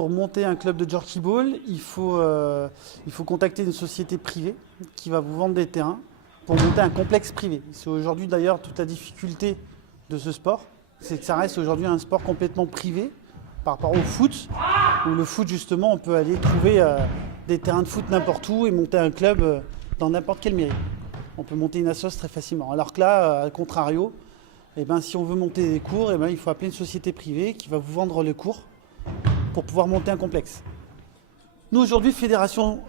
pour monter un club de jerkyball, il faut contacter une société privée qui va vous vendre des terrains pour monter un complexe privé. C'est aujourd'hui d'ailleurs toute la difficulté de ce sport, c'est que ça reste aujourd'hui un sport complètement privé par rapport au foot, où le foot justement on peut aller trouver des terrains de foot n'importe où et monter un club dans n'importe quelle mairie. On peut monter une assoce très facilement. Alors que là, à contrario, si on veut monter des cours, il faut appeler une société privée qui va vous vendre les cours pour pouvoir monter un complexe. Nous aujourd'hui, fédération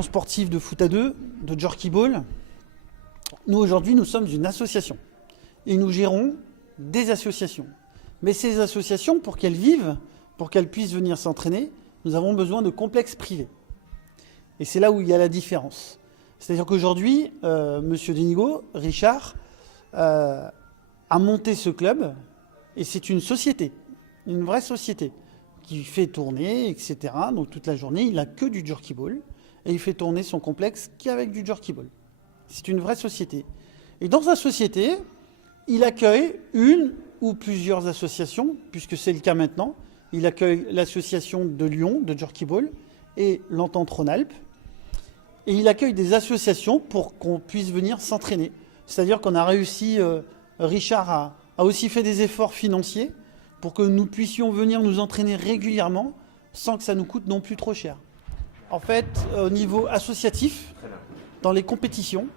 sportive de foot à 2, de jerkyball, nous aujourd'hui nous sommes une association et nous gérons des associations. Mais ces associations, pour qu'elles vivent, pour qu'elles puissent venir s'entraîner, nous avons besoin de complexes privés. Et c'est là où il y a la différence. C'est-à-dire qu'aujourd'hui, Monsieur Denigo, Richard, a monté ce club et c'est une société, une vraie société qui fait tourner, etc. Donc toute la journée, il n'a que du jerkyball et il fait tourner son complexe qu'avec du jerkyball. C'est une vraie société. Et dans sa société, il accueille une ou plusieurs associations, puisque c'est le cas maintenant. Il accueille l'association de Lyon de jerkyball et l'Entente Rhône-Alpes. Et il accueille des associations pour qu'on puisse venir s'entraîner. C'est-à-dire qu'on a réussi, Richard a aussi fait des efforts financiers pour que nous puissions venir nous entraîner régulièrement sans que ça nous coûte non plus trop cher. En fait, au niveau associatif, dans les compétitions,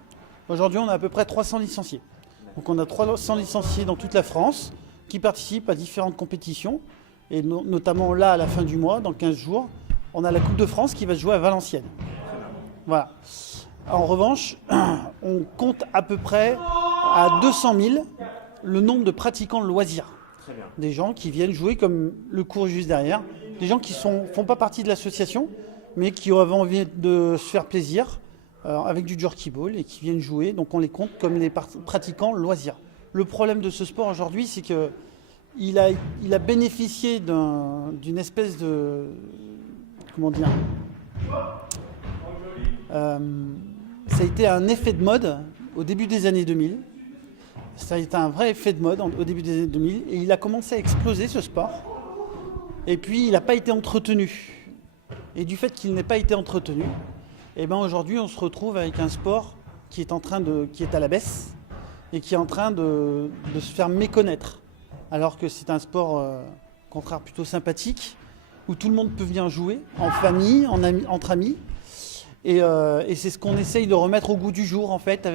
aujourd'hui on a à peu près 300 licenciés. Donc on a 300 licenciés dans toute la France qui participent à différentes compétitions. Et notamment là, à la fin du mois, dans 15 jours, on a la Coupe de France qui va se jouer à Valenciennes. Voilà. En revanche, on compte à peu près à 200 000 le nombre de pratiquants de loisirs. Très bien. Des gens qui viennent jouer comme le cours juste derrière. Des gens qui ne font pas partie de l'association, mais qui ont envie de se faire plaisir avec du jerkyball et qui viennent jouer. Donc on les compte comme les pratiquants loisirs. Le problème de ce sport aujourd'hui, c'est qu'il a bénéficié d'une espèce de... Comment dire ça a été un effet de mode au début des années 2000. Ça a été un vrai effet de mode au début des années 2000 et il a commencé à exploser ce sport. Et puis il n'a pas été entretenu. Et du fait qu'il n'ait pas été entretenu, aujourd'hui on se retrouve avec un sport qui est à la baisse et qui est en train de se faire méconnaître. Alors que c'est un sport au contraire plutôt sympathique où tout le monde peut venir jouer en famille, entre amis. Et c'est ce qu'on essaye de remettre au goût du jour, en fait,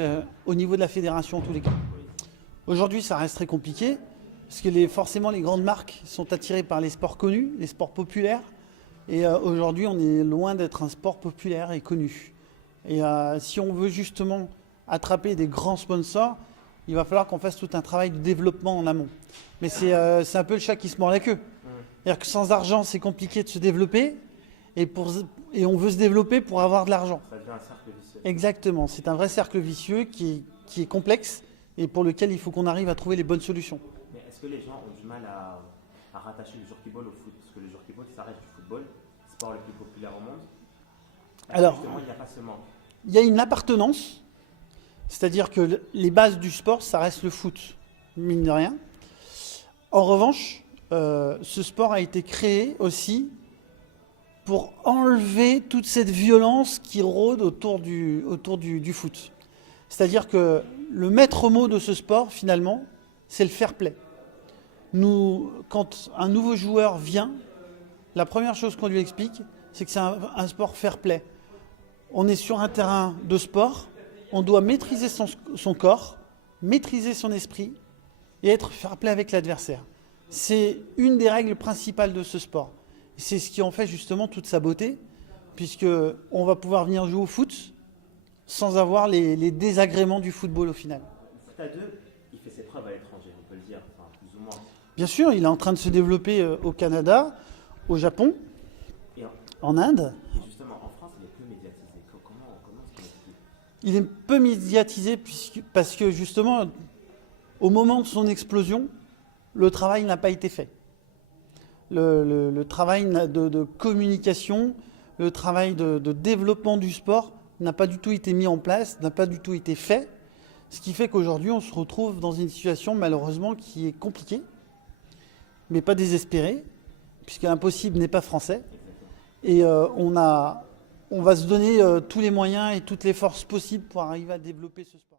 au niveau de la fédération, en tous les cas. Aujourd'hui, ça reste très compliqué, parce que forcément, les grandes marques sont attirées par les sports connus, les sports populaires. Et aujourd'hui, on est loin d'être un sport populaire et connu. Et si on veut justement attraper des grands sponsors, il va falloir qu'on fasse tout un travail de développement en amont. Mais c'est un peu le chat qui se mord la queue. C'est-à-dire que sans argent, c'est compliqué de se développer. Et on veut se développer pour avoir de l'argent. Ça devient un cercle vicieux. Exactement, c'est un vrai cercle vicieux qui est complexe et pour lequel il faut qu'on arrive à trouver les bonnes solutions. Mais est-ce que les gens ont du mal à rattacher le jerkyball au foot? Parce que le jerkyball, ça reste du football, le sport le plus populaire au monde. Alors, justement, il n'y a pas seulement. Il y a une appartenance, c'est-à-dire que les bases du sport, ça reste le foot, mine de rien. En revanche, ce sport a été créé aussi pour enlever toute cette violence qui rôde autour du foot. C'est-à-dire que le maître mot de ce sport, finalement, c'est le fair play. Nous, quand un nouveau joueur vient, la première chose qu'on lui explique, c'est que c'est un sport fair play. On est sur un terrain de sport, on doit maîtriser son corps, maîtriser son esprit et être fair play avec l'adversaire. C'est une des règles principales de ce sport. C'est ce qui en fait justement toute sa beauté, puisqu'on va pouvoir venir jouer au foot sans avoir les désagréments du football au final. Le foot à 2, il fait ses preuves à l'étranger, on peut le dire, enfin, plus ou moins. Bien sûr, il est en train de se développer au Canada, au Japon, en Inde. Et justement, en France, il est peu médiatisé. Comment est-ce qu'il est? Il est peu médiatisé parce que justement, au moment de son explosion, le travail n'a pas été fait. Le travail de communication, le travail de développement du sport n'a pas du tout été mis en place, n'a pas du tout été fait. Ce qui fait qu'aujourd'hui, on se retrouve dans une situation malheureusement qui est compliquée, mais pas désespérée, puisque Impossible n'est pas français. Exactement. Et on va se donner tous les moyens et toutes les forces possibles pour arriver à développer ce sport.